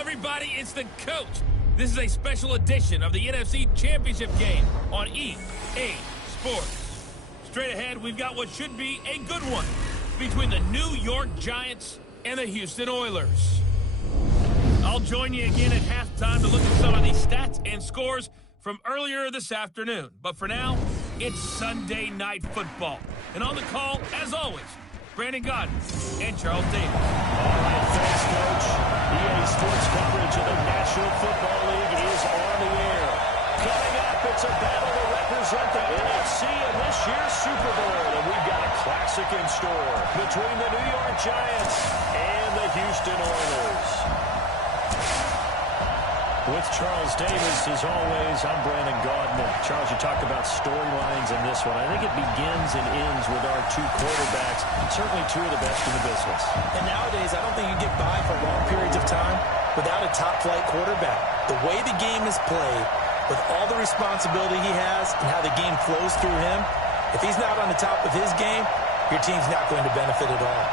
everybody, it's the coach. This is a special edition of the NFC Championship game on EA Sports. Straight ahead, we've got what should be a good one between the New York Giants and the Houston Oilers. I'll join you again at halftime to look at some of the stats and scores from earlier this afternoon. But for now, it's Sunday Night Football. And on the call, as always, Brandon Godden and Charles Davis. All right, thanks, Coach. EA Sports coverage of the National Football League is on the air. Coming up, it's a battle to represent the NFC in this year's Super Bowl. And we've got a classic in store between the New York Giants and the Houston Oilers. With Charles Davis, as always, I'm Brandon Godden. Charles, you talked about storylines in this one. I think it begins and ends with our two quarterbacks, certainly two of the best in the business. And nowadays, I don't think you get by for long periods of time without a top-flight quarterback. The way the game is played, with all the responsibility he has and how the game flows through him, if he's not on the top of his game, your team's not going to benefit at all.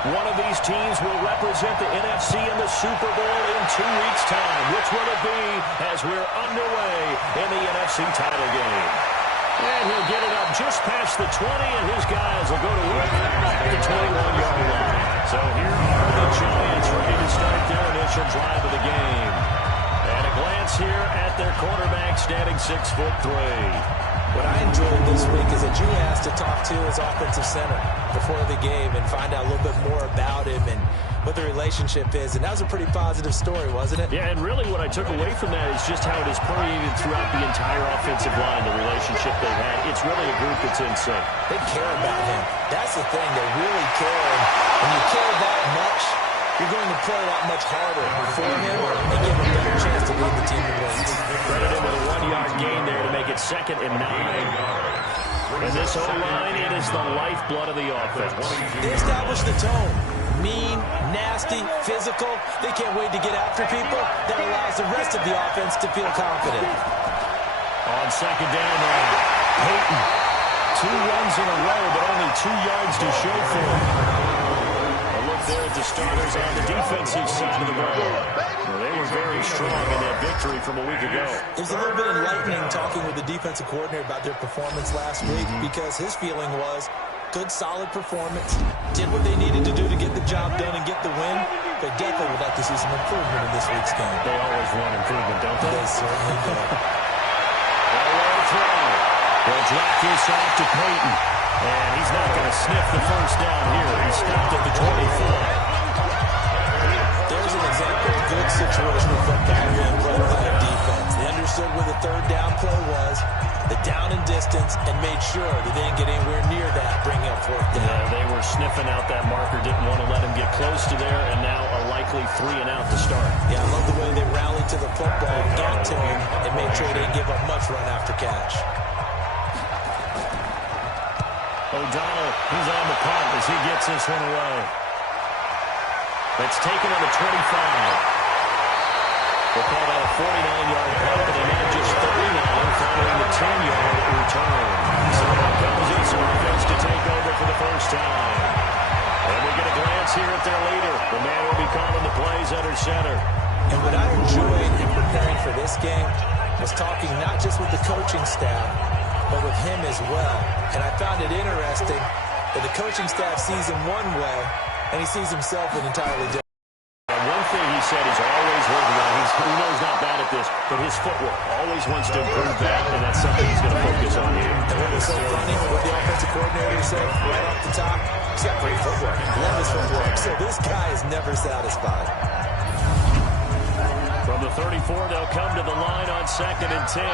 One of these teams will represent the NFC in the Super Bowl in 2 weeks' time. Which will it be as we're underway in the NFC title game? And he'll get it up just past the 20, and his guys will go to work at the 21-yard line. So here are the Giants ready to start their initial drive of the game. And a glance here at their quarterback standing 6'3". What I enjoyed this week is that you asked to talk to his offensive center before the game and find out a little bit more about him and what the relationship is. And that was a pretty positive story, wasn't it? Yeah, and really what I took away from that is just how it has permeated throughout the entire offensive line, the relationship they've had. It's really a group that's in sync. They care about him. That's the thing. They really care. And when you care that much, you're going to play that much harder for him and give him a better chance to lead the team to wins. Credit him with a 1-yard gain there to make it 2nd and 9. And this O-line, it is the lifeblood of the offense. They established the tone. Mean, nasty, physical. They can't wait to get after people. That allows the rest of the offense to feel confident. On 2nd down now, Peyton. 2 runs in a row, but only 2 yards to show for it. A look there at the starters on the defensive side of the ball. Well, they were very strong in that victory from a week ago. It was a little bit enlightening talking with the defensive coordinator about their performance last week because his feeling was good, solid performance, did what they needed to do to get the job done and get the win. They definitely would like to see some improvement in this week's game. They always want improvement, don't they? They certainly do. They'll drop this off to Peyton. And he's not going to sniff the first down here. He stopped at the 25. There's an example of good situational football being played by a defense. They understood where the 3rd down play was, the down and distance, and made sure that they didn't get anywhere near that, bringing up 4th down. Yeah, they were sniffing out that marker, didn't want to let him get close to there, and now a likely 3 and out to start. Yeah, I love the way they rallied to the football, got to him, and made sure they didn't give up much run after catch. O'Donnell, he's on the punt as he gets this one away. That's taken on the 25. We'll call that a 49-yard punt, but they now just 39 following the 10-yard return. So here comes this offense to take over for the first time. And we get a glance here at their leader. The man will be calling the plays under center. And what I enjoyed in preparing for this game was talking not just with the coaching staff, but with him as well. And I found it interesting that the coaching staff sees him one way, and he sees himself an entirely different. And one thing he said he's always working on, he knows not bad at this, his footwork. Always wants to improve that, and that's something he's going to focus on here. And what is so funny, what the offensive coordinator said right off the top, he's got great footwork. Love his footwork. So this guy is never satisfied. From the 34, they'll come to the line on 2nd and 10.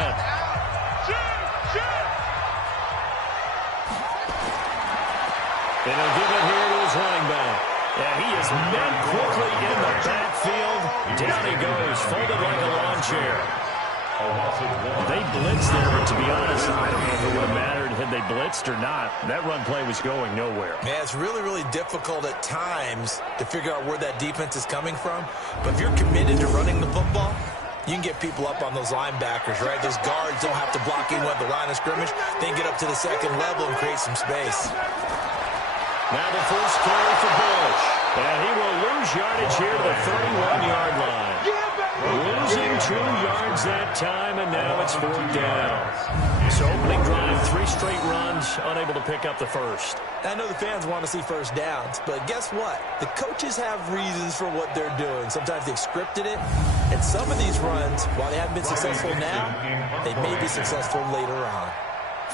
And he'll give it here to his running back. And he is met quickly in the backfield. Down he goes, folded like a lawn chair. They blitzed there, but to be honest, I don't know if it would have mattered had they blitzed or not. That run play was going nowhere. Man, it's really, really difficult at times to figure out where that defense is coming from. But if you're committed to running the football, you can get people up on those linebackers, right? Those guards don't have to block in at the line of scrimmage. They can get up to the second level and create some space. Now the first carry for Bush. And he will lose yardage here to the 31-yard line. Losing 2 yards that time, and now it's 4th down. So opening drive, 3 straight runs, unable to pick up the first. I know the fans want to see first downs, but guess what? The coaches have reasons for what they're doing. Sometimes they've scripted it, and some of these runs, while they haven't been successful now, they may be successful later on.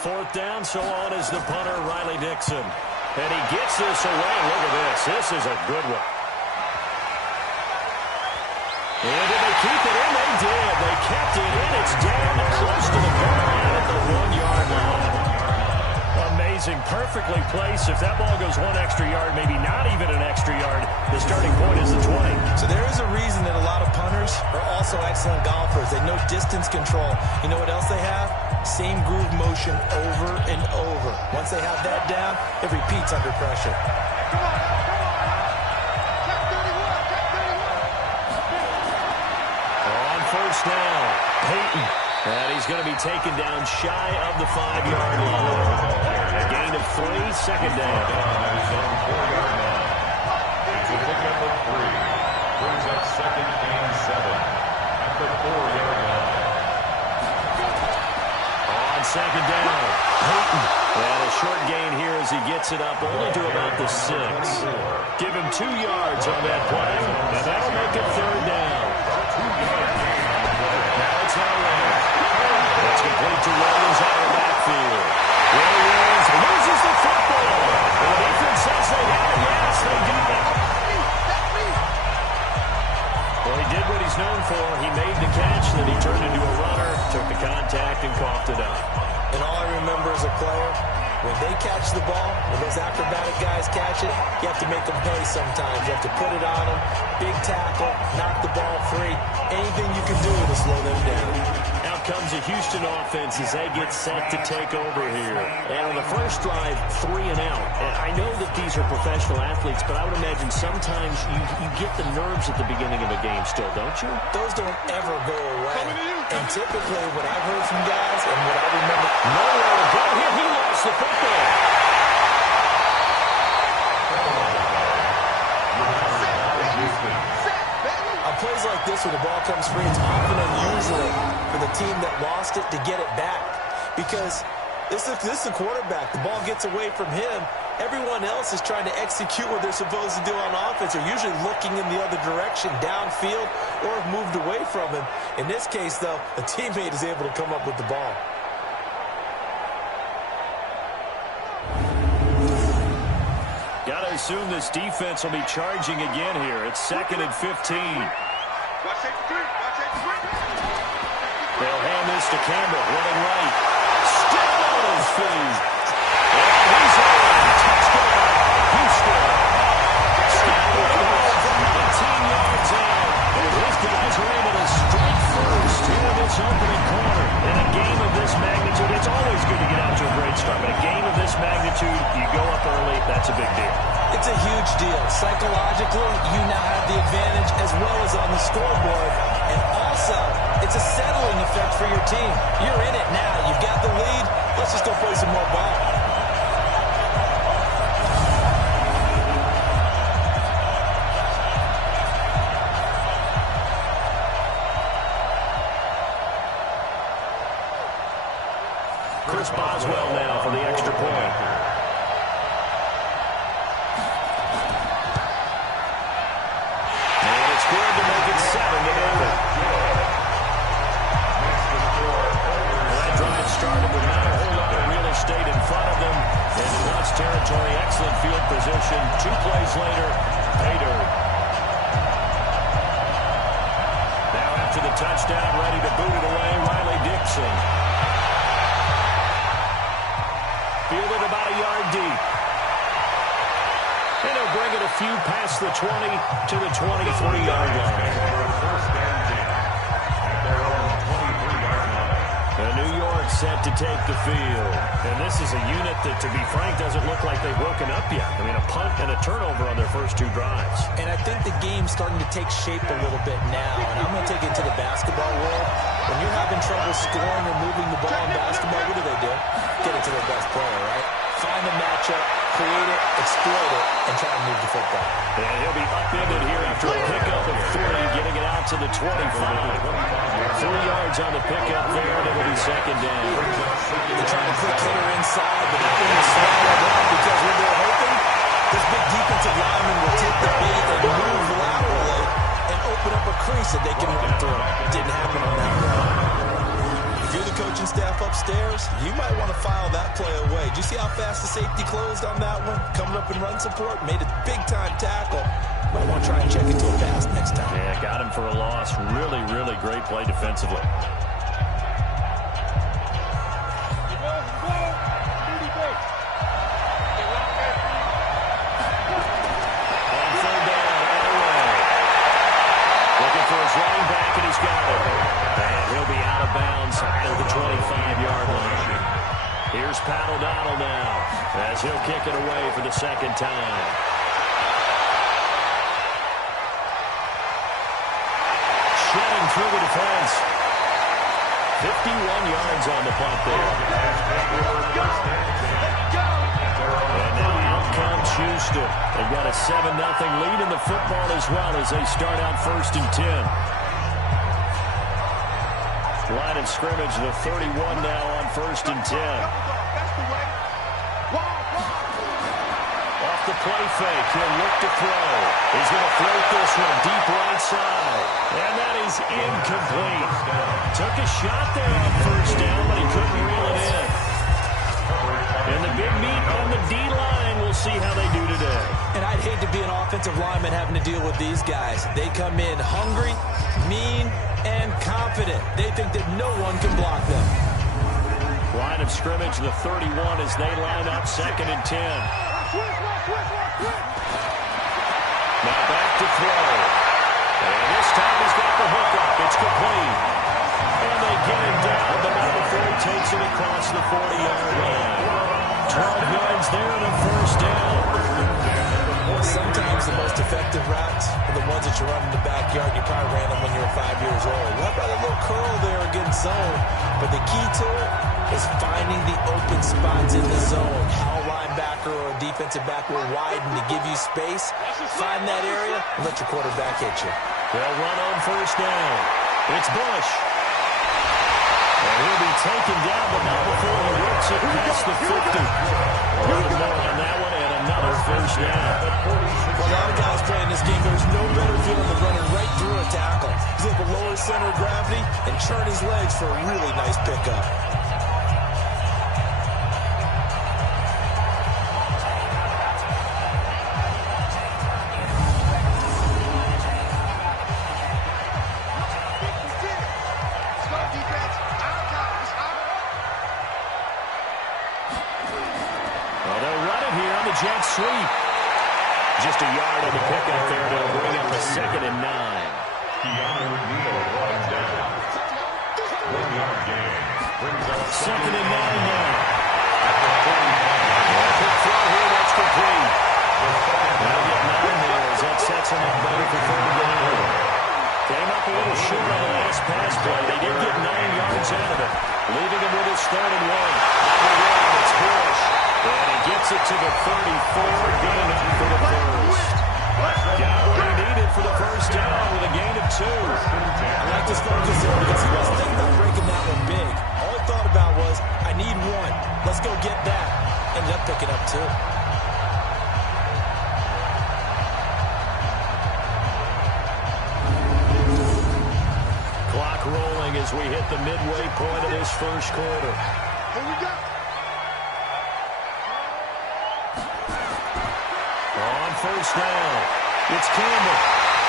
4th down, so on is the punter, Riley Dixon. And he gets this away. Look at this. This is a good one. And did they keep it in? They did. They kept it in. It's down close to the goal line at the 1-yard line. Amazing. Perfectly placed. If that ball goes 1 extra yard, maybe not even an extra yard, the starting point is the 20. So there is a reason that a lot of punters are also excellent golfers. They know distance control. You know what else they have? Same groove motion over and over. Once they have that down, it repeats under pressure. On first down, Peyton. And he's going to be taken down shy of the 5-yard line. A gain of 3, 2nd down. It's a pickup of 3. Brings up 2nd and 7 at the 4-yard line. On 2nd down, Peyton. And a short gain here as he gets it up only to about the 6. Give him 2 yards on that play, and that'll make it 3rd down. Now it's Elway. It's complete to Williams out of the backfield. Williams loses the football. The defense says they have it. Yes, they do. Well, he did what he's known for. He made the catch, then he turned into a runner, took the contact, and coughed it up. And all I remember as a player, when they catch the ball, when those acrobatic guys catch it, you have to make them pay sometimes. You have to put it on them, big tackle, knock the ball free. Anything you can do to slow them down. Out comes a Houston offense as they get set to take over here. And on the first drive, 3 and out. And I know that these are professional athletes, but I would imagine sometimes you get the nerves at the beginning of a game still, don't you? Those don't ever go away. And typically what I've heard from guys and what I remember, nowhere to go here. He lost the football. On plays like this where the ball comes free, it's often unusual for the team that lost it to get it back. Because this is the quarterback. The ball gets away from him. Everyone else is trying to execute what they're supposed to do on offense. They're usually looking in the other direction, downfield, or have moved away from him. In this case, though, a teammate is able to come up with the ball. Got to assume this defense will be charging again here. It's 2nd and 15. They'll hand this to Campbell, running right. Still on his feet. And he's on. Touchdown, Houston. Scattered the ball from 19 yards out. And his guys are able to strike first here in this opening quarter. In a game of this magnitude, it's always good to get out to a great start. But a game of this magnitude, you go up early, that's a big deal. It's a huge deal. Psychologically, you now have the advantage as well as on the scoreboard. And also, it's a settling effect for your team. You're in it now. You've got the lead. Let's just go play some more ball. Chris Boswell now for the extra point. And it's good to make it 7-0. first down, ready to boot it away. Riley Dixon. Fielded about a yard deep. And he'll bring it a few past the 20 to the 23-yard line. New York set to take the field. And this is a unit that, to be frank, doesn't look like they've woken up yet. I mean, a punt and a turnover on their first two drives. And I think the game's starting to take shape a little bit now. And I'm going to take it into the basketball world. When you're having trouble scoring or moving the ball in basketball, what do? Get it to their best player, right? Find the matchup, create it, exploit it, and try to move the football. And he'll be upended here after a pickup of 3, getting it out to the 25. 3 yards on the pickup there, and it'll be second down. They're trying to quick hitter inside, but they're going to slide it out because when they're hoping, this big defensive lineman will take the bait and move laterally and open up a crease that they can run through. Didn't happen on that run. If you're the coaching staff upstairs, you might want to file that play away. Did you see how fast the safety closed on that one? Coming up in run support, made a big-time tackle. Might want to try and check into a pass next time. Yeah, got him for a loss. Really, really great play defensively. On third down, Elway. Looking for his running back, and he's got it. And he'll be out of bounds at the 25-yard line. Here's Pat O'Donnell now, as he'll kick it away for the second time. Shedding through the defense. 51 yards on the punt there. And now out comes Houston. They've got a 7-0 lead in the football as well as they start out 1st and 10. Line of scrimmage, the 31 now on 1st and 10. Off the play fake, he'll look to throw. He's going to float this one deep right side. And that is incomplete. Took a shot there on first down, but he couldn't reel it in. And the big meat on the D-line, we'll see how they do today. And I'd hate to be an offensive lineman having to deal with these guys. They come in hungry, mean, and confident. They think that no one can block them. Line of scrimmage, the 31 as they line up 2nd and 10. Now back to throw. And this time he's got the hook up. It's complete. And they get him down, but now the throw takes it across the 40-yard line. 12 yards there and a first down. Sometimes the most effective routes are the ones that you run in the backyard. You probably ran them when you were 5 years old. What about a little curl there against zone? But the key to it is finding the open spots in the zone. How a linebacker or a defensive back will widen to give you space. Find that area and let your quarterback hit you. They'll run on first down. It's Bush. And he'll be taken down, but not before he works it past the 50. A little more on that one, and another first down. Well, a lot of guys playing this game, there's no better feeling than running right through a tackle. He's able to lower his center of gravity and churn his legs for a really nice pickup. Jet sweep. Just a yard on the pickup there to bring up a 2nd and 9. Second and 9 now. Quick throw here, that's complete. They'll get 9 there as that sets them up better for 3rd down. Came up a little short on the last pass play. They did get 9 yards out of it, leaving him with his 3rd and 1. On the run, it's Bush. And he gets it to the 34, getting up for the first. Got what he needed for the first down with a gain of 2. I like this focus here because he wasn't thinking about breaking that one big. All he thought about was, I need 1. Let's go get that. Ended up picking up 2. Clock rolling as we hit the midway point of this first quarter. Here we go. On first down, it's Campbell.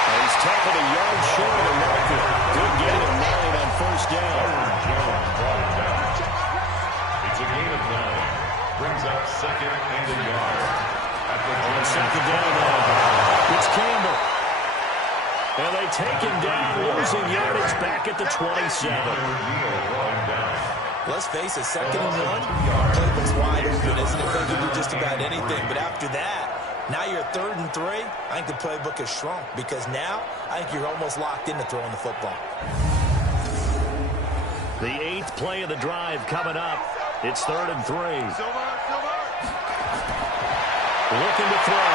He's taken a yard short of the marker. Good gain of 9 on first down. It's a gain of 9. Brings up second and a yard. On second down now, it's Campbell. And they take him down, losing yardage back at the 27. Let's face it, 2nd and 1, playbook's wide open, isn't it? They can do just about anything. But after that, now you're 3rd and 3. I think the playbook has shrunk because now I think you're almost locked into throwing the football. The 8th play of the drive coming up. It's 3rd and 3. Looking to throw.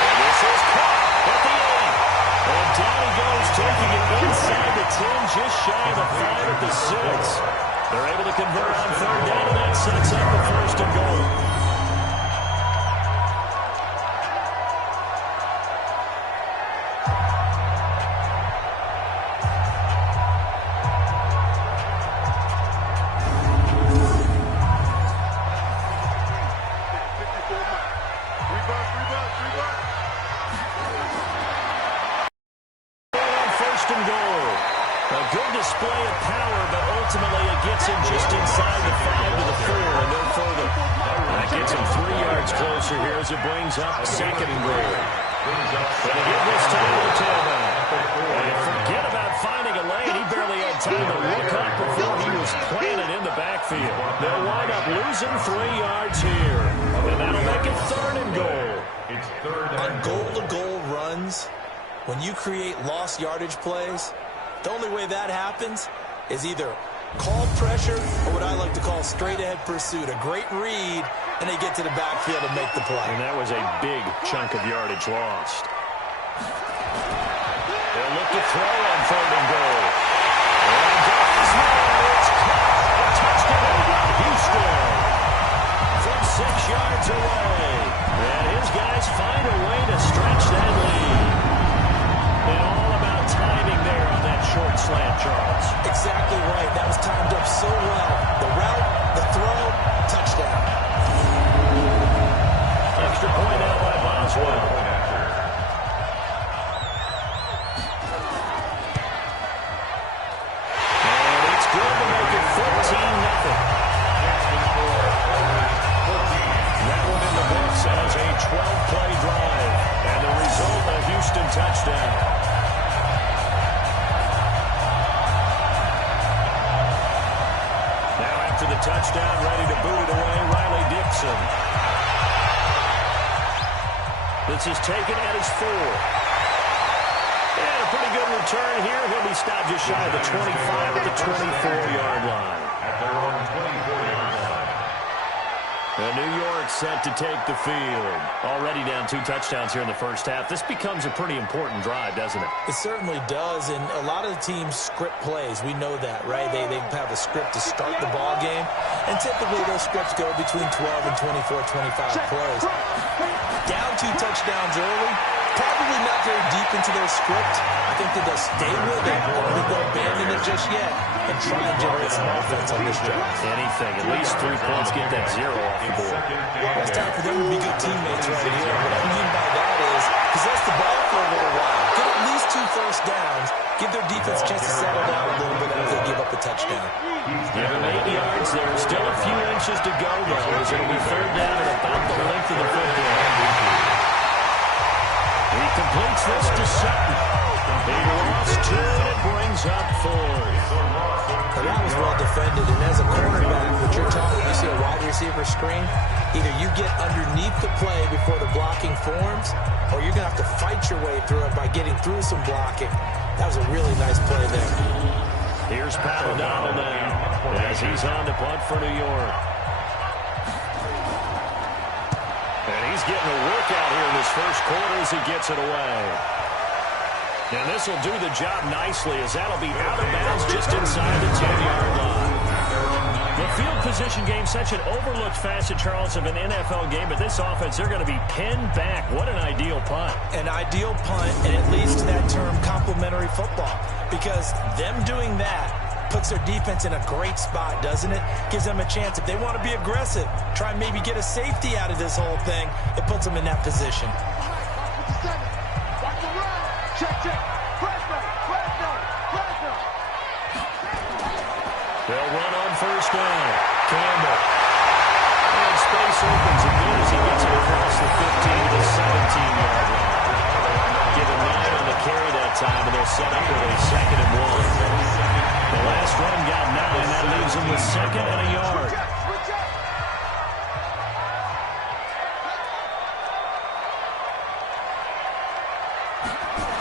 And this is caught at the 8. And down he goes, taking it inside the 10, just shy of the 5 at the 6. They're able to convert on 3rd down, and that sets up the 1st and goal. It brings up 2nd and goal. But again, this time to tailback. And forget about finding a lane. He barely had time to look up before he was planted in the backfield. They'll wind up losing 3 yards here. And that'll make it 3rd and goal. It's 3rd On and goal-to-goal runs, when you create lost yardage plays, the only way that happens is either call pressure or what I like to call straight-ahead pursuit. A great read, and they get to the backfield and make the play. And that was a big chunk of yardage lost. They'll look to throw on 3rd and goal. And goes there. It's caught. A touchdown by Houston. From 6 yards away. And his guys find a way to stretch that lead. And all about timing there on that short slant, Charles. Exactly right. That was timed up so well. The route, the throw, touchdown. Extra point out by Boswell. And it's good to make it 14-0. That one in the books as a 12-play drive. And the result, a Houston touchdown. Now after the touchdown, ready to boot it away, Riley Dixon. This is taken at his 4. And a pretty good return here. He'll be stopped just shy of the 25 at the 24-yard line. at their own 24-yard line. And New York set to take the field. Already down 2 touchdowns here in the first half. This becomes a pretty important drive, doesn't it? It certainly does, and a lot of the teams script plays. We know that, right? They have a script to start the ball game, and typically those scripts go between 12 and 24, 25 plays. Down 2 touchdowns early, probably not very deep into their script. I think that they'll stay with it. I don't think they'll abandon it just yet and try and generate some offense on this drive. Anything. At least 3 points, get that 0 off the board. It's time for them to be good teammates right here. What I mean by that is possess the ball for a little while. Get at least 2 first downs. Give their defense a chance to settle down a little bit after they give up a touchdown. Give them 8 yards. There's still a few inches to go, though, as it'll be 3rd down at about the length of the football. He completes this to Sutton. He lost 2, and it brings up 4. And that was well defended. And as a cornerback, what you're talking, you see a wide receiver screen, either you get underneath the play before the blocking forms, or you're going to have to fight your way through it by getting through some blocking. That was a really nice play there. Here's Pat O'Donnell now as he's on to punt for New York. And he's getting a workout here in this first quarter as he gets it away. And this will do the job nicely as that'll be out of bounds just inside the 10-yard line. The field position game, such an overlooked facet, Charles, of an NFL game, but this offense, they're going to be pinned back. What an ideal punt. An ideal punt, and it leads to that term complementary football, because them doing that puts their defense in a great spot, doesn't it? Gives them a chance. If they want to be aggressive, try and maybe get a safety out of this whole thing, it puts them in that position. They'll run on first down. Campbell. And space opens as good as he gets it across the 15 to the 17-yard line. Given 9 on the carry that time, and they'll set up with a 2nd and 1. The last run got 9. That leaves them with 2nd and a yard.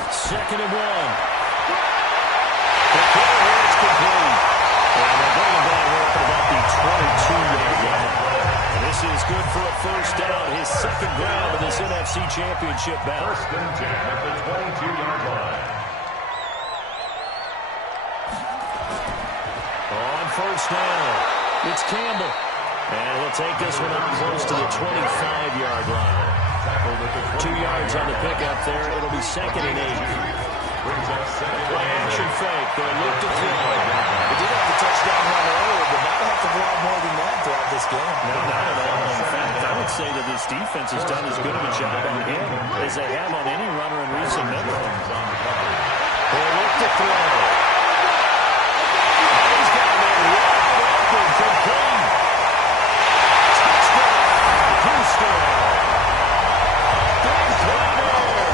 Second and 1. The kick here is complete. And they're bringing that here up at about the 22-yard line. And this is good for a first down. His 2nd ground of this NFC Championship battle. 1st and 10 at the 22-yard line. On first down, it's Campbell. And he'll take this one up close to the 25-yard line. 2 yards on the pickup there. It'll be 2nd and 8. Play action fake. They'll look to throw. They did have the touchdown run earlier, but not have to block more than that throughout this game. No, not at all. In fact, I would say that this defense has done as good of a job on him as they have on any runner in recent memory. They'll look to throw. He's got him in wide open for King. Touchdown, Houston. Big play there.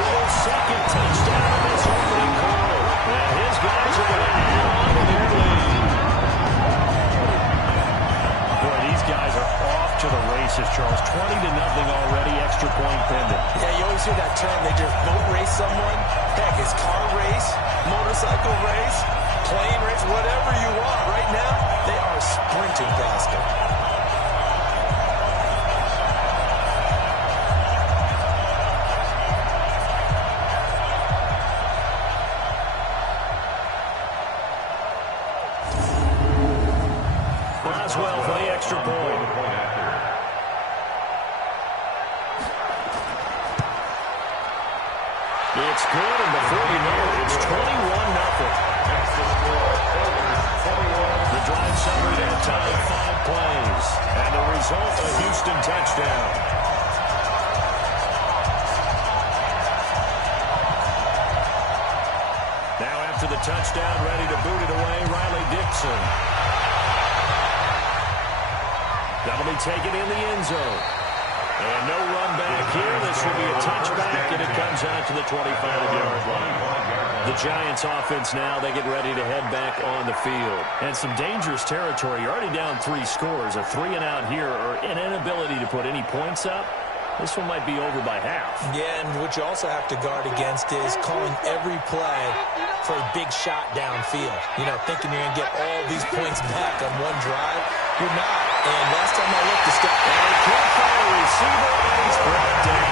With his 2nd touchdown in this opening quarter. And his guys are going to hang on to their lead. Boy, these guys are off to the races, Charles. 20-0 already, extra point pending. Yeah, you always hear that term. They just boat race someone. Heck, it's car race, motorcycle race, plane race, whatever you want. Right now, they are sprinting past it. Boswell for the extra point. It's good, and before you know it, it's 21-0. The drive summary that time, 5 plays. And the result, a Houston touchdown. Now after the touchdown, ready to boot it away, Riley Dixon. That'll be taken in the end zone. And no run back here. This will be a touchback, and it comes out to the 25-yard line. The Giants offense now, they get ready to head back on the field. And some dangerous territory. You're already down 3 scores. A 3-and-out here, or an inability to put any points up. This one might be over by half. Yeah, and what you also have to guard against is calling every play for a big shot downfield. You know, thinking you're going to get all these points back on one drive. You're not. And last time I looked, the step back. They can't find a receiver, and he's brought down.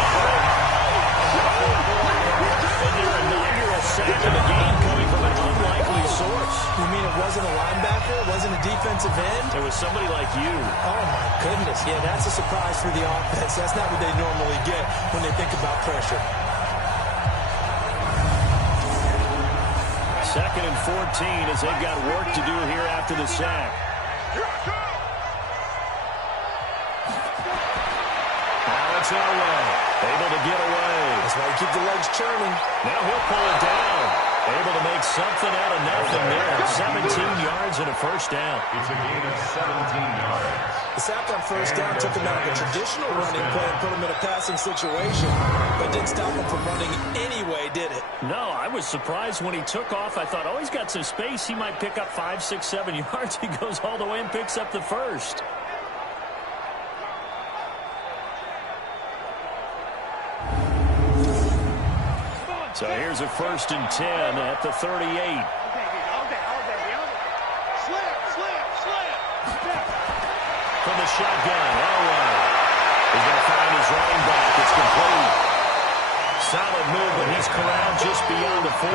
And their inaugural sack of the game coming from an unlikely source. You mean it wasn't a linebacker? It wasn't a defensive end? It was somebody like you. Oh, my goodness. Yeah, that's a surprise for the offense. That's not what they normally get when they think about pressure. 2nd and 14 as they've got work to do here after the sack. Now it's Elway. Able to get away. That's why you keep the legs churning. Now he'll pull it down. Able to make something out of nothing there. 17 yards and a first down. It's a gain of 17 yards. The sack on first down took him out of a traditional running play and put him in a passing situation, but didn't stop him from running anyway, did it? No, I was surprised when he took off. I thought, oh, he's got some space. He might pick up 5, 6, 7 yards. He goes all the way and picks up the first. So here's a 1st and 10 at the 38. From the shotgun, Elway. He's going to find his running back. It's complete. Solid move, but he's corralled just beyond the 40. 4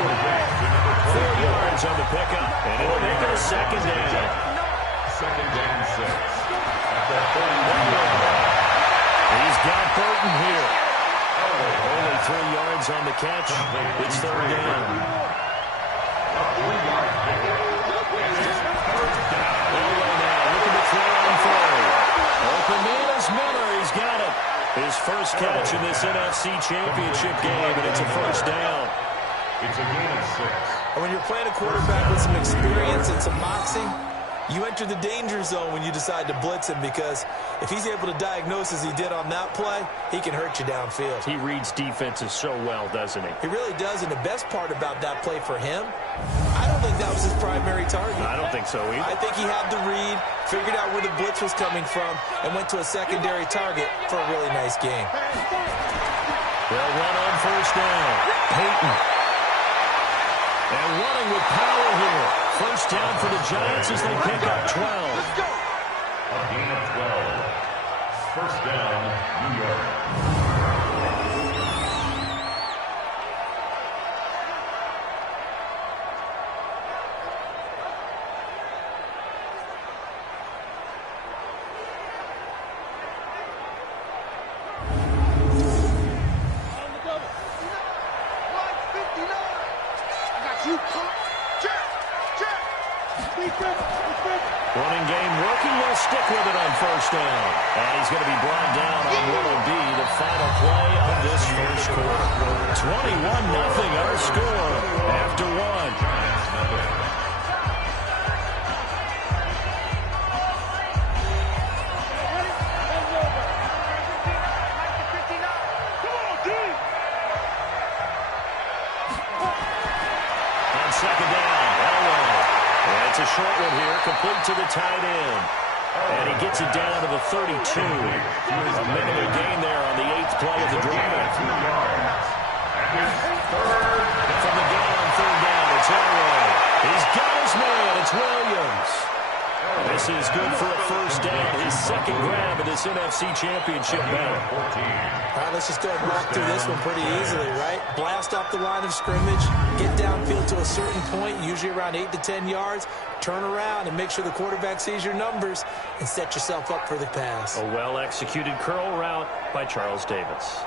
yards on the pickup, and it'll make it a 2nd down. 2nd and 6. At the 41. He's got Burton here. Only 3 yards on the catch. It's 3rd down. Elway now looking to throw on 4. Open man is Miller. He's got it. His first catch in this NFC Championship game, and it's a 1st down. It's a gain of 6. And when you're playing a quarterback with some experience and some moxie, you enter the danger zone when you decide to blitz him, because if he's able to diagnose as he did on that play, he can hurt you downfield. He reads defenses so well, doesn't he? He really does, and the best part about that play for him, I don't think that was his primary target. I don't think so either. I think he had the read, figured out where the blitz was coming from, and went to a secondary target for a really nice game. They'll run on first down. Peyton. And running with power here. First down for the Giants as they pick up 12. A gain of 12. First down, New York. Running game working. They'll stick with it on first down. And he's going to be brought down on what will be the final play of this first quarter. 21-0 our score after one. On second down, Elway. It's a short one here, complete to the tight end. And he gets it down to the 32. A minimum gain there on the 8th play of the drive. From the gun on third down, it's Elway. He's got his man. It's Williams. This is good for a first down. His second grab in this NFC Championship battle. All right, let's just go ahead and walk through this one pretty easily, right? Blast off the line of scrimmage, get downfield to a certain point, usually around 8 to 10 yards, turn around and make sure the quarterback sees your numbers and set yourself up for the pass. A well-executed curl route by Charles Davis.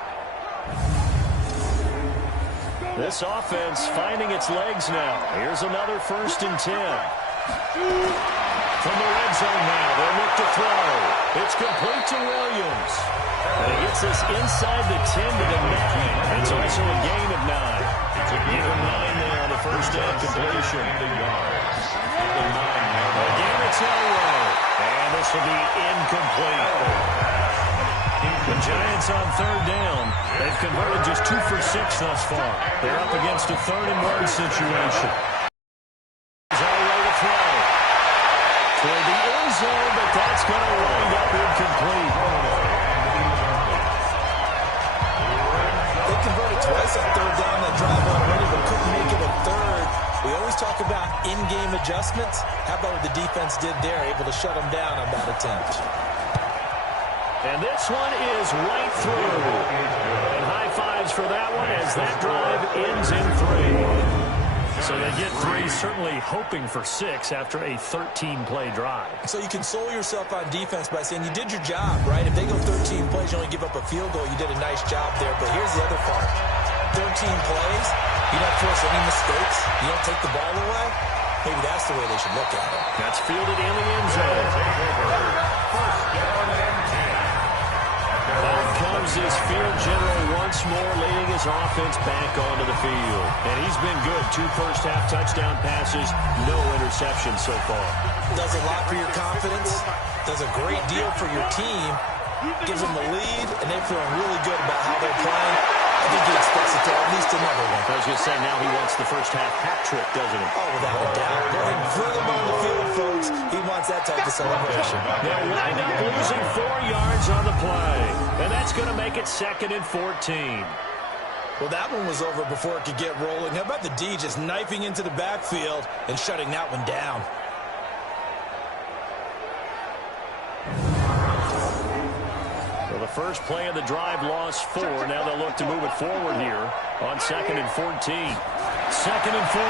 This offense finding its legs now. Here's another 1st and 10. From the red zone now, they'll look to throw. It's complete to Williams. And he gets this inside the 10 to the 9. It's also a gain of 9. Even 9 there on the first down completion. Again, it's Elway. And this will be incomplete. The Giants on third down. They've converted just 2 for 6 thus far. They're up against a 3rd and 1 situation. Elway to throw. Toward the end zone, but that's going to wind up incomplete. They converted twice on third down that drive already, but couldn't make it a third. We always talk about in-game adjustments. How about what the defense did there, able to shut them down on that attempt? And this one is right through. And high fives for that one as that drive ends in 3. So they get 3, certainly hoping for 6 after a 13-play drive. So you console yourself on defense by saying you did your job, right? If they go 13 plays, you only give up a field goal, you did a nice job there. But here's the other part. 13 plays, you don't force any mistakes, you don't take the ball away. Maybe that's the way they should look at it. That's fielded in the end zone. Out comes his field general once more, leading his offense back onto the field. And he's been good. 2 first-half touchdown passes, no interceptions so far. Does a lot for your confidence, does a great deal for your team, gives them the lead, and they're feeling really good about how they're playing. I think he expects it to at least another one. I was going to say, now he wants the first-half hat trick, doesn't he? Oh, without a doubt. Go ahead and fling him on the field, folks. He wants that type of celebration. They'll wind up losing 4 yards on the play. And that's going to make it 2nd and 14. Well, that one was over before it could get rolling. How about the D just knifing into the backfield and shutting that one down? Well, the first play of the drive lost 4. Now they'll look to move it forward here on 2nd and 14. 2nd and 14.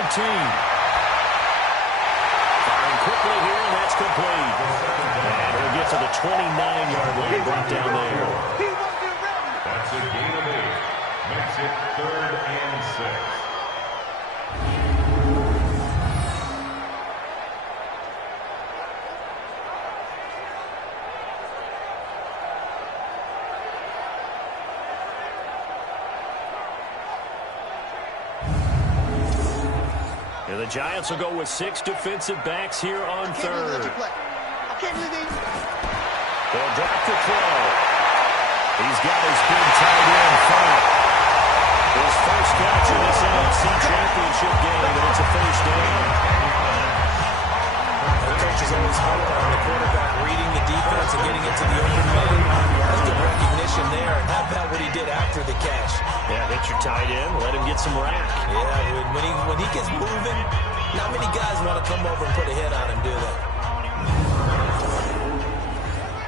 Firing quickly here, and that's complete. And we'll get to the 29-yard line, brought down there. That's a gain of 8. Makes it 3rd and 6. And the Giants will go with 6 defensive backs here on third. They'll drop the throw. He's got his big tight end front. His first catch in this NFC Championship game, and it's a first down. The coach is always hard on the quarterback, reading the defense and getting into the open man. That's good recognition there. And how about what he did after the catch? Yeah, hit your tight end, let him get some rack. Yeah, when he gets moving, not many guys want to come over and put a hit on him, do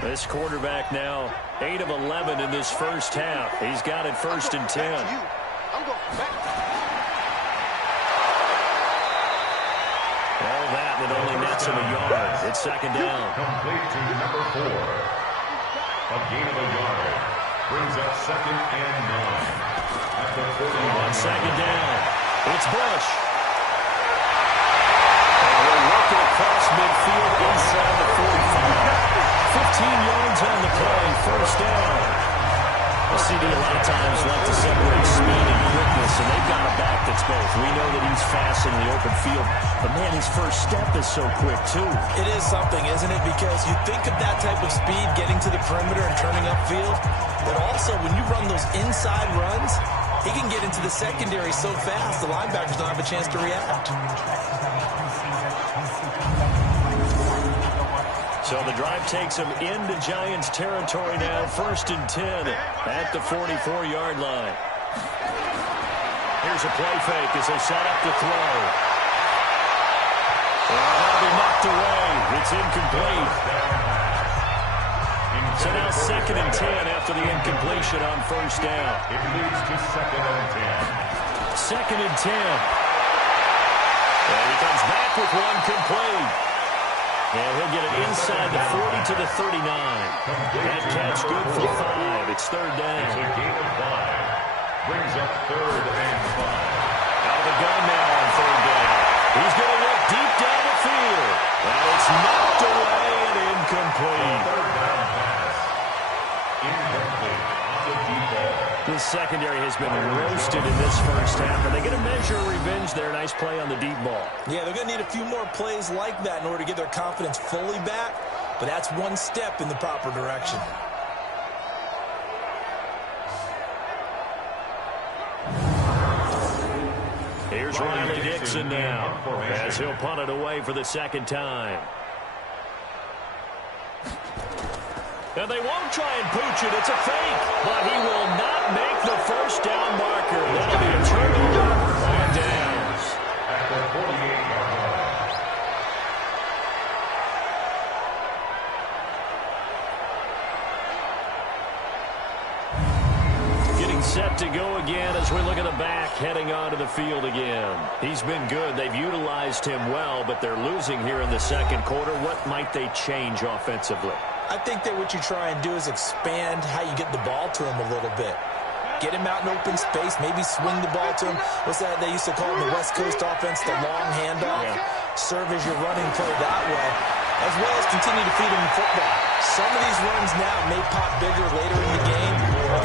they? This quarterback now 8 of 11 in this first half. He's got it 1st and 10. All that, and it only nets him a yard. It's 2nd down. Complete to number 4. A gain of a yard. Brings up 2nd and 9. At the 41. On 2nd down, it's Bush. And we're working across midfield inside the 45. 15 yards on the play, 1st down. The CD a lot of times like to separate speed and quickness, and they've got a back that's both. We know that he's fast in the open field, but man, his first step is so quick too. It is something, isn't it? Because you think of that type of speed getting to the perimeter and turning upfield, but also when you run those inside runs, he can get into the secondary so fast the linebackers don't have a chance to react. So the drive takes him into Giants territory now, 1st and 10 at the 44-yard line. Here's a play fake as they set up to throw. That'll be knocked away. It's incomplete. So now 2nd and 10 after the incompletion on 1st down. It leads to 2nd and 10. 2nd and 10. And he comes back with one complete. And he'll get it inside the 40 to the 39. That catch good for 5. It's 3rd down. It's a gain of 5. Brings up 3rd and 5. Out of the gun now on 3rd down. He's going to look deep down the field. And it's knocked away and incomplete. 3rd down pass. Incomplete. On the deep ball. The secondary has been roasted in this first half. Are they going to measure revenge there? Nice play on the deep ball. Yeah, they're going to need a few more plays like that in order to get their confidence fully back, but that's one step in the proper direction. Here's Riley Dixon now as he'll punt it away for the 2nd time. And they won't try and pooch it. It's a fake. But he will not make the 1st down marker. That'll be a turnover on downs. At the 48-yard line. Getting set to go again as we look at the back heading onto the field again. He's been good. They've utilized him well, but they're losing here in the 2nd quarter. What might they change offensively? I think that what you try and do is expand how you get the ball to him a little bit. Get him out in open space, maybe swing the ball to him. What's that they used to call in the West Coast offense, the long handoff? Yeah. Serve as your running play that way, as well as continue to feed him the football. Some of these runs now may pop bigger later in the game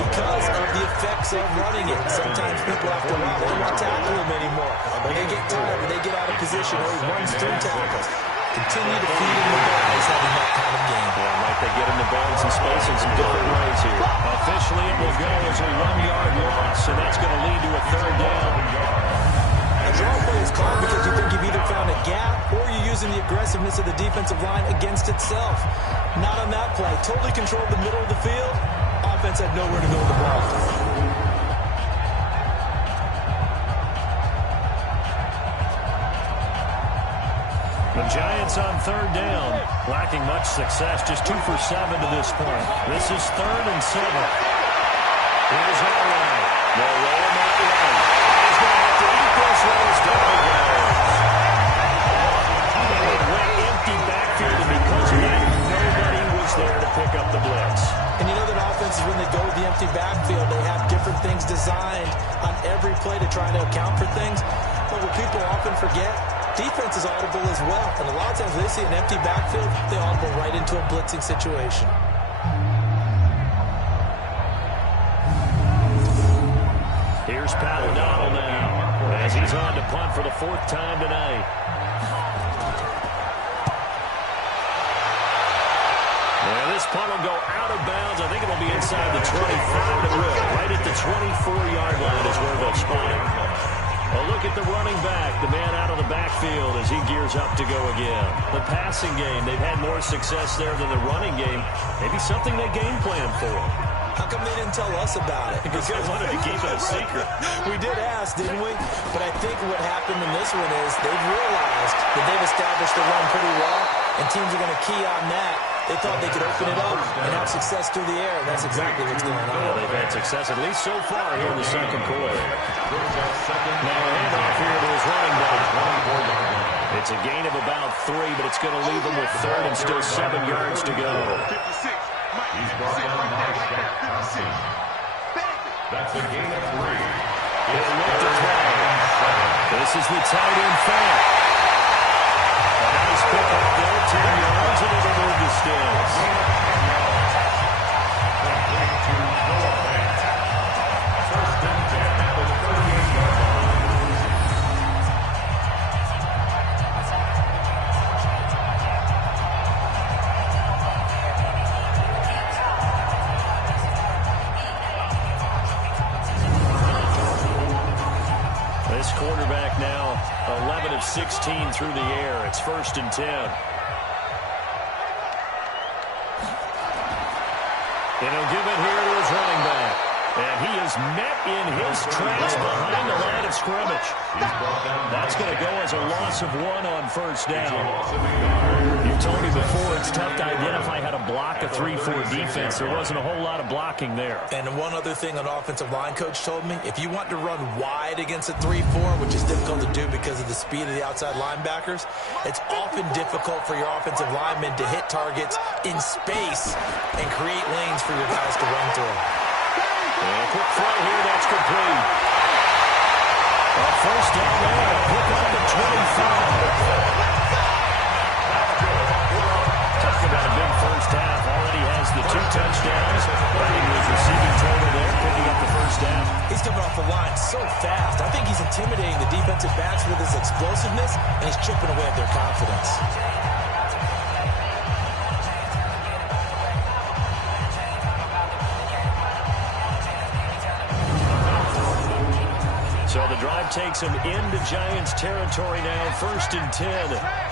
because of the effects of running it. Sometimes people after a while, they don't want to tackle him anymore. Or they get tired, or they get out of position, or he runs through tackles. Continue to feed him the ball. He's having that kind of game. Yeah, Mike, they get him the ball in some space in some different ways here. Officially, it will go as a 1-yard loss, and that's going to lead to a 3rd down. A draw play is called because you think you've either found a gap or you're using the aggressiveness of the defensive line against itself. Not on that play. Totally controlled the middle of the field. Offense had nowhere to go with the ball. The Giants on 3rd down, lacking much success, just 2 for 7 to this point. This is 3rd and 7. Here's Elway. They'll roll him out right. He's going to have to eat this one as down he goes. It went empty backfield, and because of that, nobody was there to pick up the blitz. And you know that offenses, when they go with the empty backfield, they have different things designed on every play to try to account for things. But what people often forget, defense is audible as well. And a lot of times when they see an empty backfield, they audible right into a blitzing situation. Here's Pat O'Donnell now as he's on to punt for the 4th time tonight. Yeah, this punt will go out of bounds. I think it'll be inside the 25. It will. Right at the 24-yard line is where they'll spot it. A look at the running back, the man out of the backfield as he gears up to go again. The passing game, they've had more success there than the running game. Maybe something they game plan for. How come they didn't tell us about it? Because they wanted to keep it a secret. We did ask, didn't we? But I think what happened in this one is they've realized that they've established the run pretty well, and teams are going to key on that. They thought they could open it up and have success through the air, and that's exactly what's going on. Yeah, they've had success, at least so far, here in the second quarter. Now a handoff here to his running back. It's a gain of about 3, but it's going to leave him with 3rd and still 7 yards to go. He's brought down by Shaq Thompson. That's a gain of 3. He'll look to throw. This is the tight end Fant. A nice pick up there, 10 yards, and it'll move the sticks. First and 10 at the 38-yard line. This quarterback now 11 of 16 through the air. It's 1st and 10. And he'll give it here to his running back. And he is met in his tracks behind the line of scrimmage. That's going to go as a loss of 1 on 1st down. You told me before it's tough to identify how to block a 3-4 defense. There wasn't a whole lot of blocking there. And one other thing an offensive line coach told me, if you want to run wide against a 3-4, which is difficult to do because of the speed of the outside linebackers, it's often difficult for your offensive linemen to hit targets in space and create lanes for your guys to run through. And a quick throw here, that's complete. A 1st down there, pick up the 25. Talk about a big first half. Already has the 2 touchdowns. Adding his receiving total there, picking up the 1st down. He's coming off the line so fast. I think he's intimidating the defensive backs with his explosiveness, and he's chipping away at their confidence. So the drive takes him into Giants territory now. 1st and 10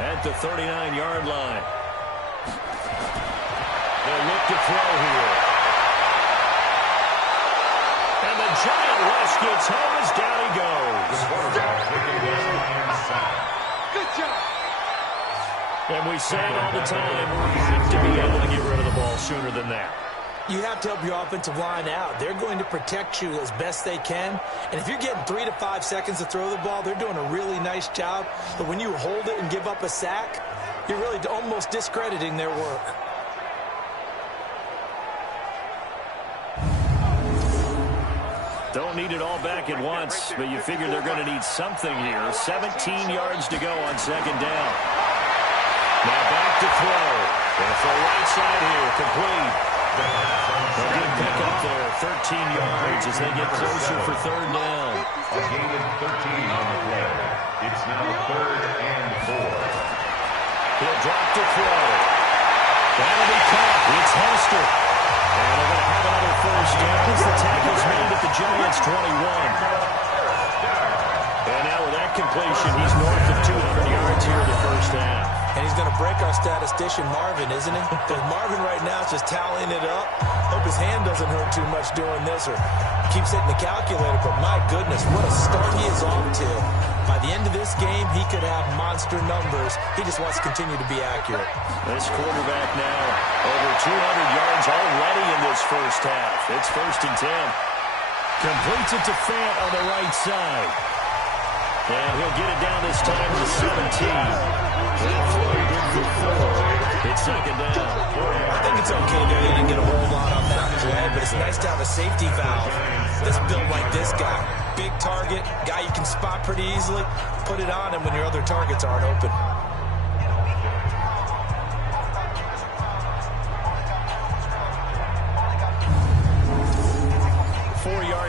at the 39-yard line. They'll look to throw here. And the Giant rush gets home as down he goes. Good job. And we say it all the time, we have to be able to get rid of the ball sooner than that. You have to help your offensive line out. They're going to protect you as best they can. And if you're getting 3 to 5 seconds to throw the ball, they're doing a really nice job. But when you hold it and give up a sack, you're really almost discrediting their work. Don't need it all back at once, but you figure they're going to need something here. 17 yards to go on 2nd down. Now back to throw. And for right side here, complete. A good pick up there, 13 yards as they get closer for 3rd down. A gain of 13 on the play. It's now 3rd and 4. He'll drop to throw. That'll be caught. It's Hester. And they're going to have another 1st down as the tackle's made at the Giants' 21. And now with that completion, he's north of 200 yards here in the 1st half. And he's going to break our statistician, Marvin, isn't he? Because Marvin right now is just tallying it up. Hope his hand doesn't hurt too much doing this or keeps hitting the calculator. But my goodness, what a start he is off to. By the end of this game, he could have monster numbers. He just wants to continue to be accurate. This quarterback now over 200 yards already in this 1st half. It's 1st and 10. Completes it to Fant on the right side. And he'll get it down this time to 17. It's 2nd down. I think it's okay that he didn't get a hold on that play, but it's nice to have a safety valve that's built like this guy. Big target, guy you can spot pretty easily. Put it on him when your other targets aren't open.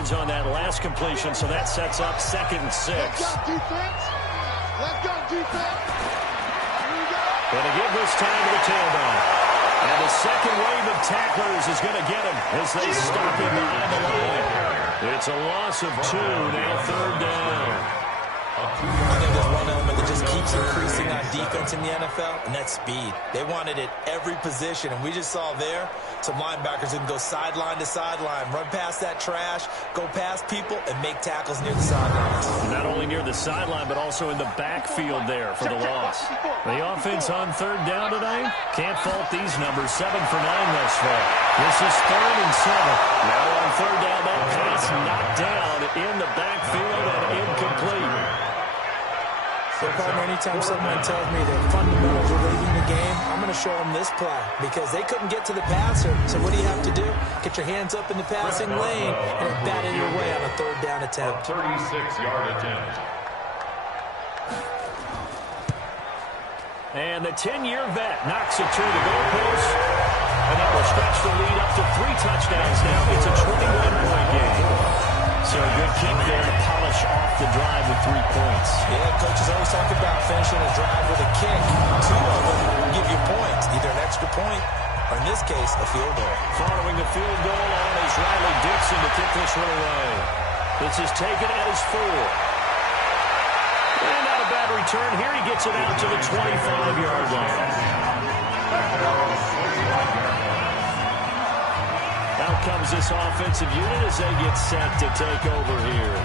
yards on that last completion, so that sets up 2nd and 6. Let's go, defense. Let's go, defense. Going to give this time to the tailback. And the second wave of tacklers is going to get him as they stop him behind the line. It's a loss of 2, now 3rd down. I think there's one element that just keeps increasing on defense in the NFL, and that's speed. They want it at every position, and we just saw there some linebackers who can go sideline to sideline, run past that trash, go past people, and make tackles near the sidelines. Not only near the sideline, but also in the backfield there for the loss. The offense on 3rd down tonight, can't fault these numbers, 7 for 9 thus far. This is 3rd and 7. Now on 3rd down, that pass knocked down in the backfield and incomplete. So, partner, anytime someone tells me the fundamentals are leading the game, I'm going to show them this play because they couldn't get to the passer. So what do you have to do? Get your hands up in the passing lane and bat it your way on a 3rd down attempt. 36-yard attempt. And the 10-year vet knocks it to the goalpost. And that will stretch the lead up to 3 touchdowns now. It's a 21-point game. So a good kick there to polish off the drive with 3 points. Yeah, coaches always talk about finishing a drive with a kick. 2 of them will give you points, either an extra point or, in this case, a field goal. Following the field goal on is Riley Dixon to kick this one away. This is taken at his 4. And not a bad return here. He gets it out to the 25-yard line. Out comes this offensive unit as they get set to take over here.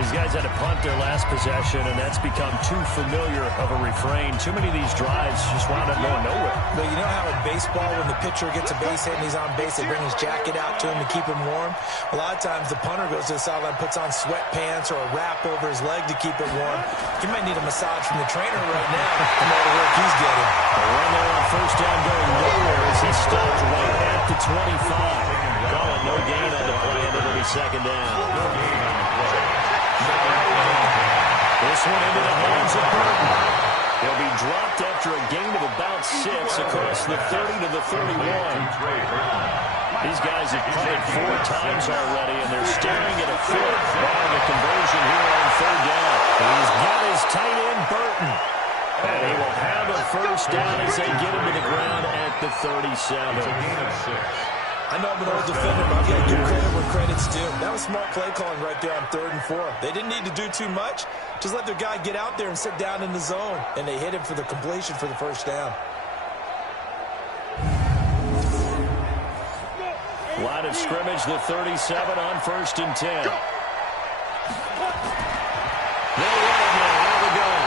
These guys had to punt their last possession, and that's become too familiar of a refrain. Too many of these drives just wound up going nowhere. But you know how in baseball, when the pitcher gets a base hit and he's on base, they bring his jacket out to him to keep him warm? A lot of times the punter goes to the sideline, puts on sweatpants or a wrap over his leg to keep it warm. He might need a massage from the trainer right now from all the work he's getting. A run there on 1st down going nowhere as he stopped right at the 25. Calling no gain on the play, and it'll be 2nd down. This one into the hands of Burton. He'll be dropped after a gain of about 6 across the 30 to the 31. These guys have punted 4 times already, and they're staring at a 5th, barring a conversion here on 3rd down. He's got his tight end, Burton. And he will have a 1st down as they get him to the ground at the 37. I know I'm an old defender, but I've got to give credit where credit's due. That was smart play calling right there on 3rd and 4. They didn't need to do too much. Just let their guy get out there and sit down in the zone. And they hit him for the completion for the 1st down. Line of scrimmage, the 37 on 1st and 10. They'll run it now. Out of the gun.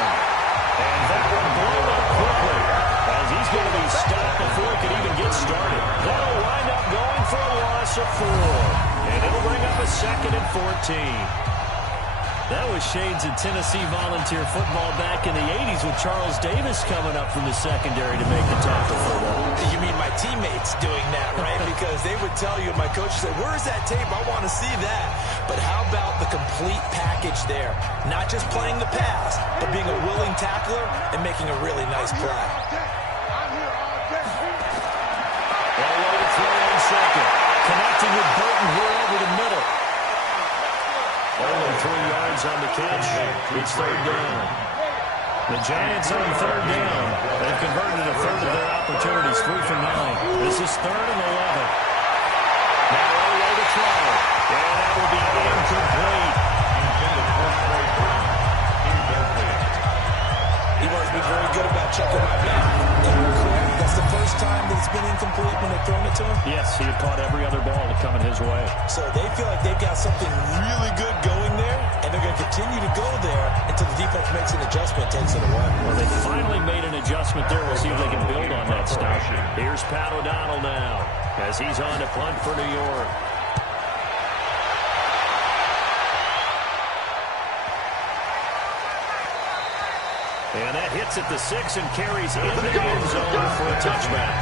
And that one blown up quickly as he's going to be stopped before he can even get started. That'll wind up going for a loss of 4. And it'll bring up a 2nd and 14. That was shades of Tennessee volunteer football back in the 80s with Charles Davis coming up from the secondary to make the tackle for them. You mean my teammates doing that, right? Because they would tell you, my coach said, where's that tape? I want to see that. But how about the complete package there? Not just playing the pass, but being a willing tackler and making a really nice play. All way to throw on 2nd. Connecting with Burton here over the middle. Only 3 yards on the catch. It's 3rd down. The Giants on 3rd down. They've converted a 1/3 of their opportunities, 3 for 9. This is 3rd and 11. Now all way to throw. And that will be incomplete. He wants to be very good about checking my back. Correct? That's the first time that it's been incomplete when they've thrown it to him? Yes, he had caught every other ball coming his way. So they feel like they've got something really good going there, and they're going to continue to go there until the defense makes an adjustment and takes it away. Well, they finally made an adjustment there. We'll see if they can build on that stuff. Here's Pat O'Donnell now as he's on to punt for New York. And that hits at the 6 and carries into the end zone for a touchback.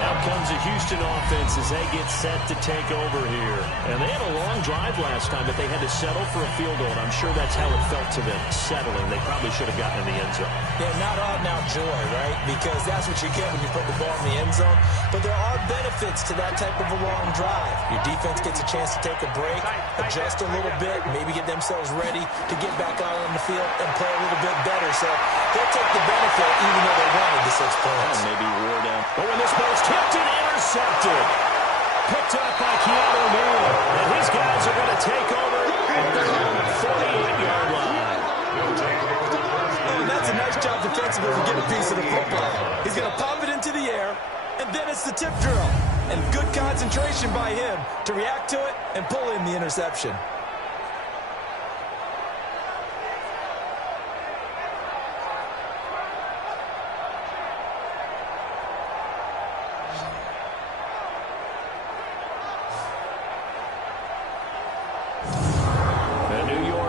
Now comes the Houston offense as they get set to take over here. And they had a long drive last time, but they had to settle for a field goal. And I'm sure that's how it felt to them, settling. They probably should have gotten in the end zone. Yeah, not out-and-out joy, right? Because that's what you get when you put the ball in the end zone. But there are benefits to that type of a long drive. Your defense gets a chance to take a break, adjust a little bit, maybe get themselves ready to get back out on the field and play a little bit better. So they'll take the benefit even though they wanted the 6 points. And maybe wore down. Oh, and this ball's tipped and intercepted. Picked up by Keanu Neal. And his guys are going to take over at the 48-yard line. And that's a nice job defensively to get a piece of the football. He's going to pop it into the air, and then it's the tip drill. And good concentration by him to react to it and pull in the interception.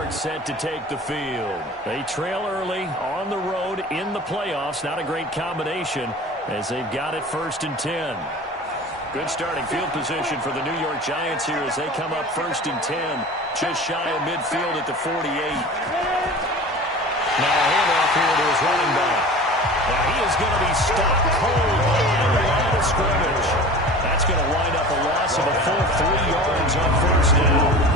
Set to take the field. They trail early on the road in the playoffs. Not a great combination as they've got it 1st and 10. Good starting field position for the New York Giants here as they come up 1st and 10. Just shy of midfield at the 48. Now a handoff here to his running back. And he is going to be stopped cold behind the line of scrimmage. That's going to wind up a loss of a full 3 yards on 1st down.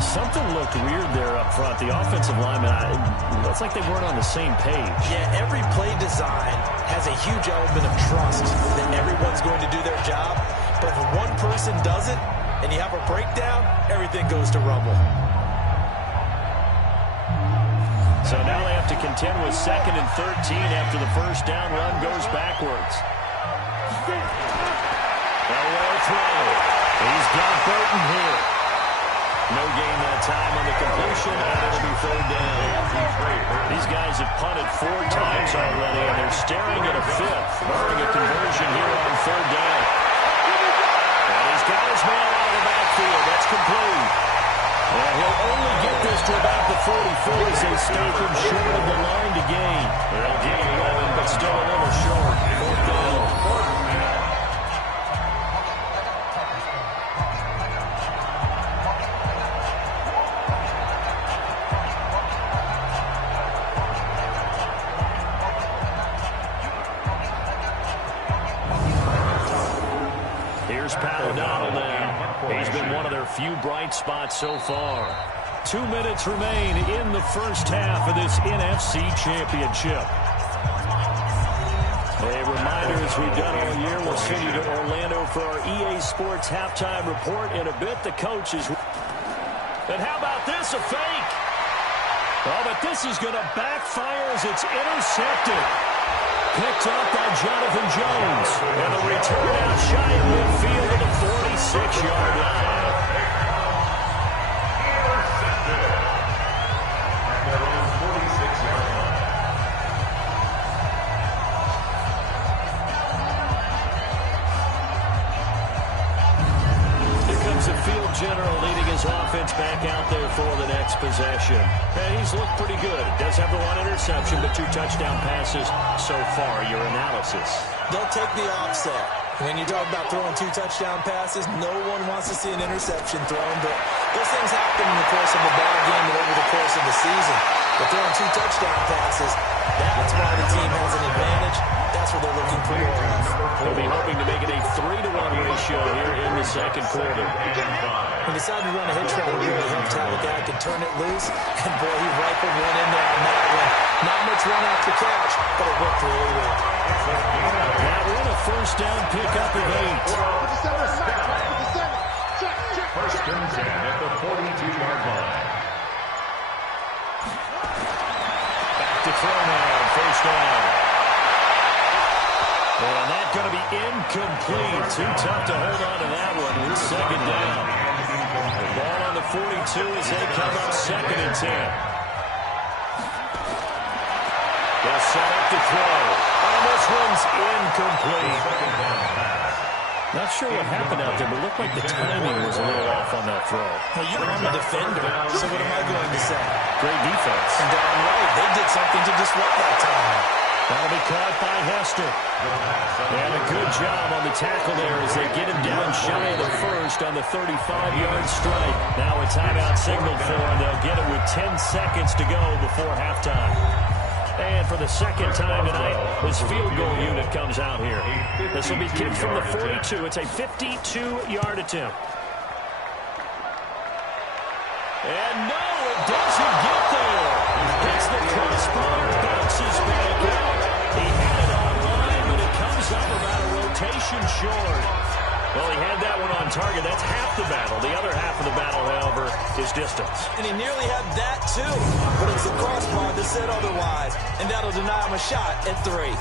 Something looked weird there up front. The offensive lineman, it's like they weren't on the same page. Yeah, every play design has a huge element of trust that everyone's going to do their job. But if one person doesn't and you have a breakdown, everything goes to rubble. So now they have to contend with 2nd and 13 after the 1st down run goes backwards. Elway throw. He's got Burton here. No gain that time on the completion, and it'll be 3rd down. These guys have punted 4 times already, and they're staring at a 5th, barring a conversion here on 3rd down. And he's got his man out of the backfield. That's complete. And he'll only get this to about the 44 as they stop him short of the line to gain. They'll gain 11, but still a little short. 4th down. He's been one of their few bright spots so far. 2 minutes remain in the 1st half of this NFC Championship. A reminder, as we've done all year, we'll send you to Orlando for our EA Sports halftime report in a bit. The coach is... And how about this, a fake? Oh, but this is going to backfire as it's intercepted. Picked up by Jonathan Jones. And the return out shy of midfield to the 46-yard line. Intercepted at their own 46-yard line. Here comes the field general leading his offense back out there for the next possession. And he's looked pretty good. Does have the 1 interception, but 2 touchdown passes so far. Your analysis? They'll take the offset. When you talk about throwing 2 touchdown passes, no one wants to see an interception thrown, but those things happen in the course of a ball game and over the course of the season. But throwing 2 touchdown passes, that's why the team has an advantage. That's what they're looking for more of. They'll be hoping to make it a 3-to-1 ratio here in the 2nd quarter. He decided to run a hitch route. Really helped Talladega can turn it loose. And boy, he rifled one in there on that one. Not much run after catch, but it worked really well. That one a 1st down pickup of 8. 1st and 10 at the 42-yard line. Back to throw now. 1st down. And that's going to be incomplete. Too tough to hold on to that one. With 2nd down. Ball on the 42 as they come up 2nd and 10. They'll set up to throw. And this one's incomplete. Not sure what happened out there, but it looked like the timing was a little off on that throw. Well, you're on the defender, so what am I going to say? Great defense. And down right, they did something to disrupt that time. That'll be caught by Hester. And a good job on the tackle there as they get him down shy of the first on the 35-yard strike. Now a timeout signaled for him. They'll get it with 10 seconds to go before halftime. And for the second time tonight, this field goal unit comes out here. This will be kicked from the 42. It's a 52-yard attempt. And no, it doesn't get there. Hits the crossbar, bounces back out. He had it online, but it comes up about a rotation short. Well, he had that one on target. That's half the battle. The other half of the battle, however, is distance. And he nearly had that, too. But it's the crossbar that said otherwise. And that'll deny him a shot at 3.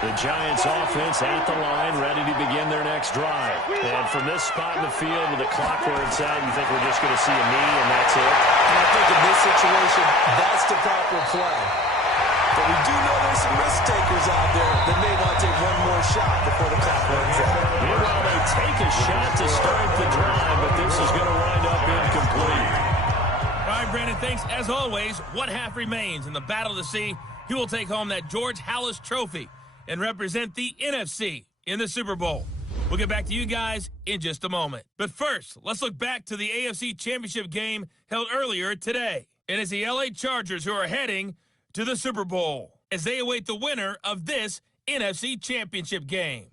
The Giants offense at the line, ready to begin their next drive. And from this spot in the field with the clock where it's at, you think we're just going to see a knee and that's it? And I think in this situation, that's the proper play. But we do know there's some risk takers out there that may want to take one more shot before the clock runs out. Meanwhile, they take a shot to start the drive, but this is going to wind up incomplete. All right, Brandon, thanks. As always, one half remains in the battle to see who will take home that George Halas trophy and represent the NFC in the Super Bowl. We'll get back to you guys in just a moment. But first, let's look back to the AFC Championship game held earlier today. And it's the LA Chargers who are heading to the Super Bowl as they await the winner of this NFC Championship game.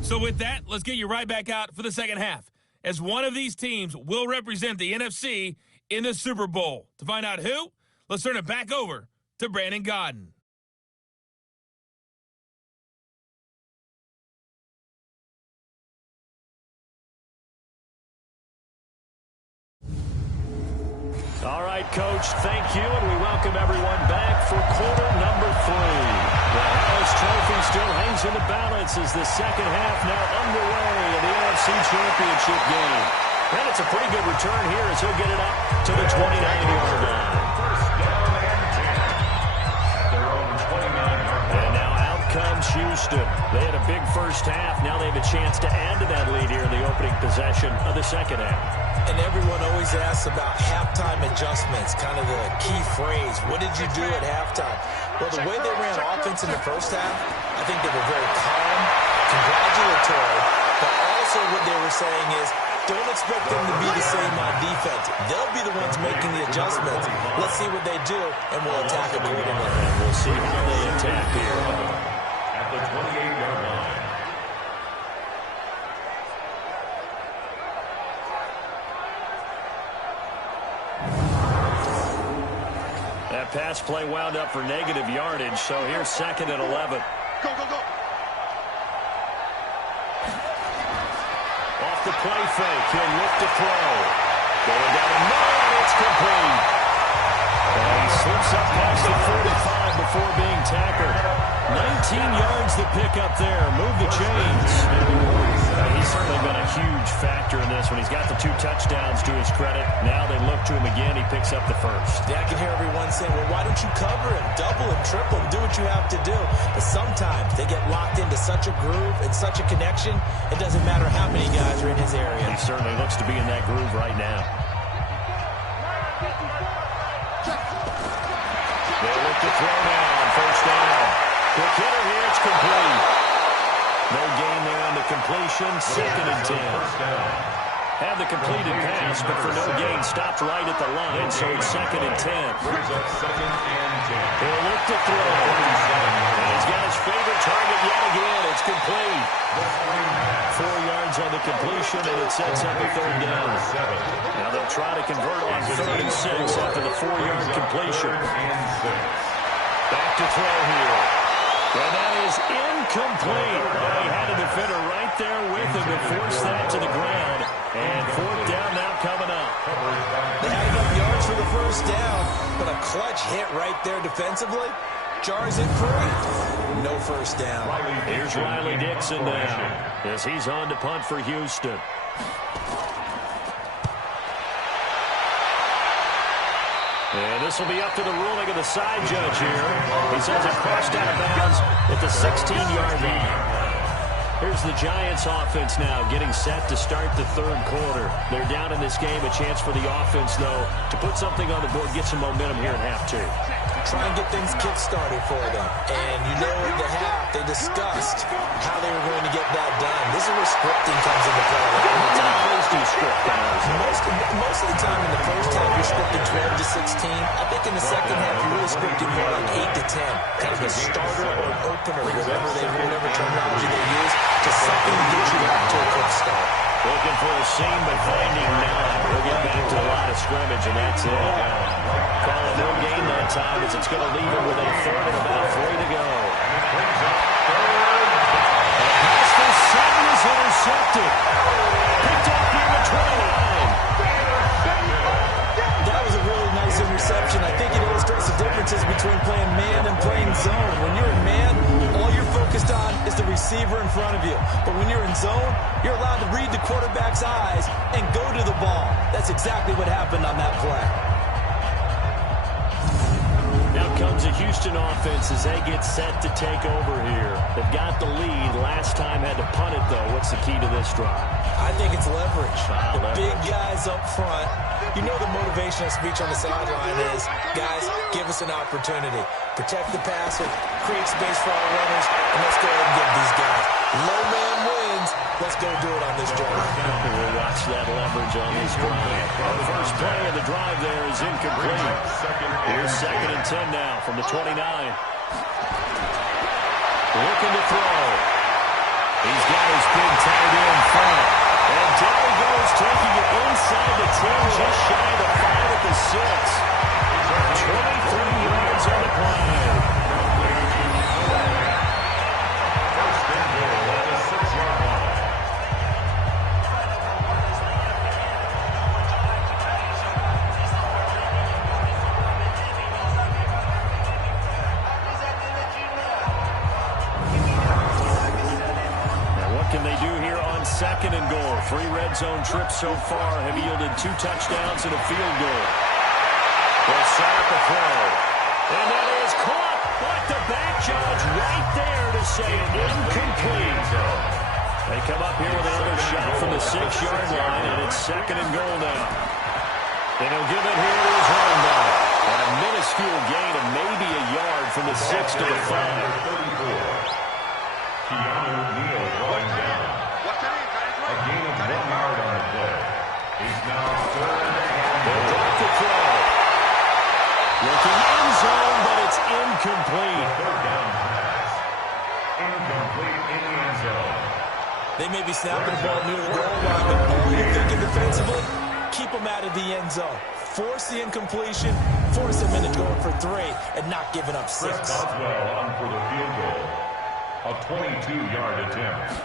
So with that, let's get you right back out for the second half, as one of these teams will represent the NFC in the Super Bowl. To find out who, let's turn it back over to Brandon Godden. All right, Coach, thank you, and we welcome everyone back for quarter number 3. The Halas Trophy still hangs in the balance as the second half now underway of the NFC Championship game. And it's a pretty good return here as he'll get it up to the 29-yard line. First down and 10 at their own 29-yard line. And now out comes Houston. They had a big first half. Now they have a chance to add to that lead here in the opening possession of the second half. And everyone always asks about halftime adjustments, kind of the key phrase. What did you do at halftime? Well, the way they ran offense in the first half, I think they were very calm, congratulatory, but also what they were saying is, don't expect them to be the same on defense. They'll be the ones making the adjustments. Let's see what they do, and we'll attack accordingly. And we'll see how they attack here. At the 28-yard line. That pass play wound up for negative yardage, so here's second and 11. Go, go, go. Off the play fake, he'll look to throw. Going down the middle, and it's complete. And he slips up past the 45 before being tackled. 19 yards to pick up there. Move the chains. He's certainly been a huge factor in this when he's got the 2 touchdowns to his credit. Now they look to him again. He picks up the first. Yeah, I can hear everyone saying, well, why don't you cover him, double him, triple him, do what you have to do. But sometimes they get locked into such a groove and such a connection, it doesn't matter how many guys are in his area. He certainly looks to be in that groove right now. They look to throw now on first down. Quick hitter here, it's complete. No gain there on the completion, second and 10. Had the completed pass, but for no gain, stopped right at the line, so it's second and 10. Brings up second and 10. He'll look to throw. And he's got his favorite target yet again. It's complete. 4 yards on the completion, and it sets up a third down. Now they'll try to convert on third and 6 after the 4-yard completion. Back to throw here. And that is incomplete. Well, he had a defender right there with him to force that to the ground. And fourth down now coming up. They had enough yards for the first down, but a clutch hit right there defensively jars it free. No first down. Here's Riley Dixon now as he's on to punt for Houston. And this will be up to the ruling of the side judge here. He says it crossed out of bounds at the 16-yard line. Here's the Giants offense now getting set to start the third quarter. They're down in this game. A chance for the offense, though, to put something on the board, get some momentum here at half 2. try and get things kick-started for them. And you know at the half, they discussed how they were going to get that done. This is where scripting comes into play. Most of the time in the first half, you're scripting 12 to 16. I think in the second half, you're really scripting more like 8 to 10. Kind of a starter or an opener, whatever terminology they use. Just something to get you out to a quick start. Looking for a seam, but finding none. We'll get back to a lot of scrimmage, and that's it. Call it no gain that time, as it's going to leave it with a third and about 3 to go. Pass to 7 is intercepted. Picked up here at 29. That was a really nice interception. I think it illustrates the differences between playing man and playing zone. When you're in man, all you're focused on is the receiver in front of you. But when you're in zone, you're allowed to read the quarterback's eyes and go to the ball. That's exactly what happened on that play. Now comes a Houston offense as they get set to take over here. They've got the lead. Last time had to punt it, though. What's the key to this drive? I think it's leverage. Big guys up front. You know the motivational speech on the sideline is, guys, give us an opportunity. Protect the passer, create space for our runners, and let's go ahead and get these guys. Low man wins. Let's go do it on this drive. We'll watch that leverage on this drive. Our first play of the drive there is incomplete. Here's 2nd and 10 now from the 29. Looking to throw. He's got his big tight end front. And down he goes, taking it inside the 10, just shy of the 5 at the 6. 23 yards on the play. First and goal at the 6-yard line. Now what can they do here on 2nd and goal? 3 red zone trips so far have yielded 2 touchdowns and a field goal. They'll set up the throw. And that is caught. But the back judge right there to say incomplete. They come up here with another shot from the 6-yard line, and it's 2nd and goal now. And he'll give it here to his running back. And a minuscule gain of maybe a yard from the 6 to the 5. Keanu Neal going down. A gain of 1 yard on the play. He's now 3rd and They'll drop the throw. Looking end zone, but it's incomplete. 3rd down pass. Incomplete in the end zone. They may be snapping the ball near the goal line, but all you're thinking defensively, keep them out of the end zone. Force the incompletion, force them into going for 3, and not giving up 6. Chris Boswell on for the field goal. A 22-yard attempt.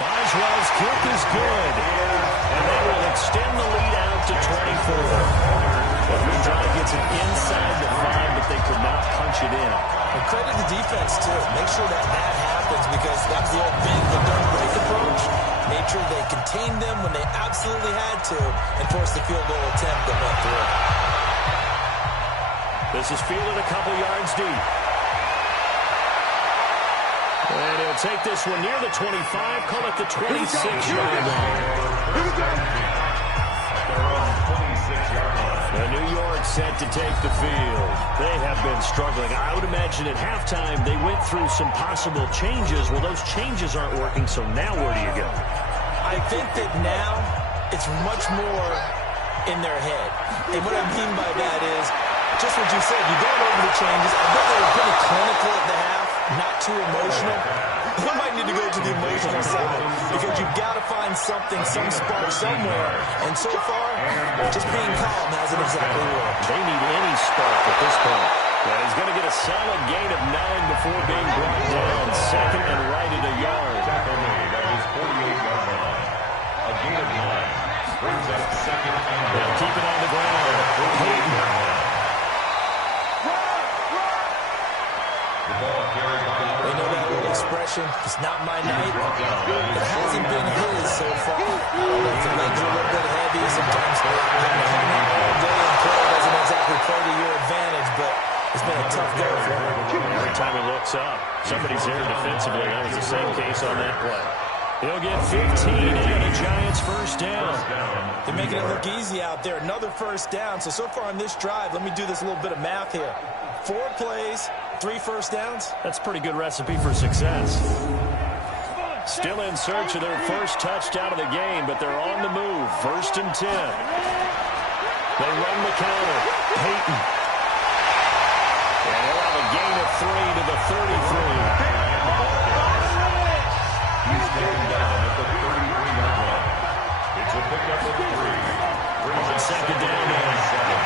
Boswell's kick is good. And they will extend the lead out to 24. Every drive gets it inside the 5, but they could not punch it in. And credit the defense, too. Make sure that happens, because that was the old bend but don't break approach. Made sure they contained them when they absolutely had to and forced the field goal attempt that went through. This is fielded a couple yards deep. And he'll take this one near the 25, call it the 26-yard line. The New York set to take the field. They have been struggling. I would imagine at halftime they went through some possible changes. Well, those changes aren't working, so now where do you go? I think that now it's much more in their head. And what I mean by that is, just what you said, you're going over the changes. I bet they were pretty clinical at the half, not too emotional. You might need to go to the emotional side, because you've got to find something, some spark somewhere. And so far, just being calm hasn't exactly worked. They need any spark at this point. Well, he's going to get a solid gain of 9 before being brought down. 2nd and right at a yard. Tackle made at his 48-yard line. A gain of 9 brings up 2nd and goal. They'll keep it on the ground. Peyton. The ball carried by They know that little expression, it's not my night. It hasn't been his so far. I don't know if the legs are a little bit heavy. Sometimes having to hang out all day and play doesn't exactly play to your advantage, but it's been a tough go for him. Every time he looks up, somebody's there defensively. That was the same case on that play. He'll get 15 and a Giants first down. They're making it look easy out there. Another first down. So far on this drive, let me do this little bit of math here. 4 plays, 3 first downs. That's a pretty good recipe for success. Still in search of their first touchdown of the game, but they're on the move. 1st and 10. They run the counter. Peyton. And they'll have a gain of 3 to the 33. He's taken down at the 33-yard line. It's a pickup of 3. On 2nd down now.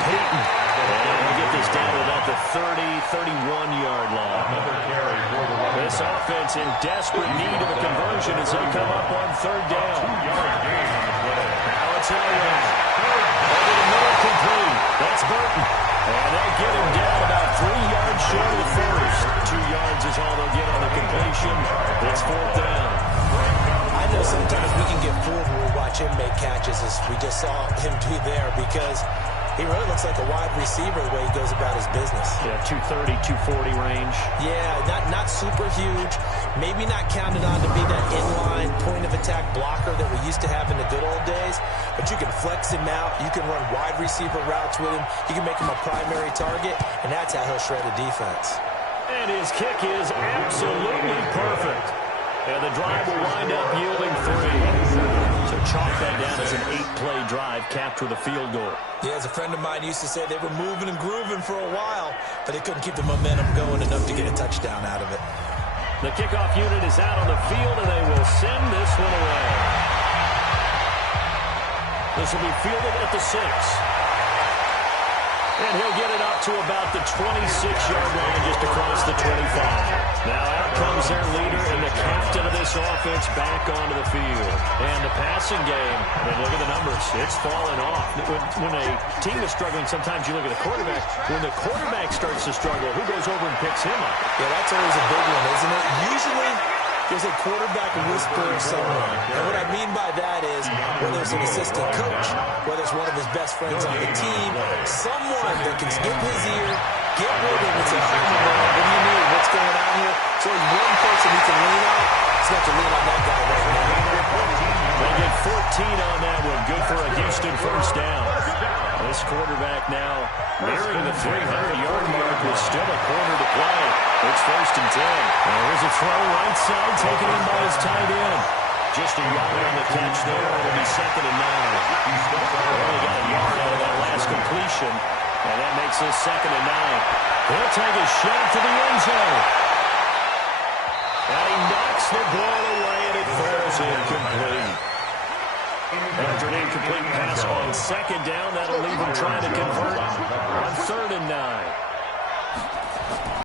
Peyton. And we'll get this down to about the 30, 31-yard line. Another carry for the running This back. offense in desperate need of a conversion as they come up on 3rd down. 2-yard gain on the play. Now it's Elway. Over the middle, complete. That's Burton. And they'll get him down about 3 yards short of the first. 2 yards is all they'll get on the completion. It's 4th down. I know sometimes we can get fooled when we watch him make catches, as we just saw him do there, because he really looks like a wide receiver the way he goes about his business. Yeah, 230, 240 range. Yeah, not super huge. Maybe not counted on to be that inline point-of-attack blocker that we used to have in the good old days. But you can flex him out. You can run wide receiver routes with him. You can make him a primary target, and that's how he'll shred a defense. And his kick is absolutely perfect. And the drive will wind up yielding 3. So chalk that down as an 8-play drive capped with a field goal. Yeah, as a friend of mine used to say, they were moving and grooving for a while, but they couldn't keep the momentum going enough to get a touchdown out of it. The kickoff unit is out on the field, and they will send this one away. This will be fielded at the 6. And he'll get it up to about the 26-yard line just across the 25. Now out comes their leader and the captain of this offense back onto the field. And the passing game, I mean, look at the numbers. It's fallen off. When a team is struggling, sometimes you look at the quarterback. When the quarterback starts to struggle, who goes over and picks him up? Yeah, that's always a big one, isn't it? Usually, there's a quarterback whisperer somewhere. And what I mean by that is, whether it's an assistant coach, whether it's one of his best friends on the team, someone that can skip his ear, get with him and say, hey, what do you need? What's going on here? So there's one person he can lean on. He's got to lean on that guy right now. They get 14 on that one. Good for a Houston first down. This quarterback now nearing the 300-yard mark with still a quarter to play. It's 1st and 10. And there's a throw right side taken in by his tight end. Just a yard on the catch there. It'll be 2nd and 9. Only got a yard out of that last completion. And that makes this 2nd and 9. He'll take a shot to the end zone. And he knocks the ball away, and it falls incomplete. After an incomplete pass on 2nd down, that'll leave him trying to convert on 3rd and 9.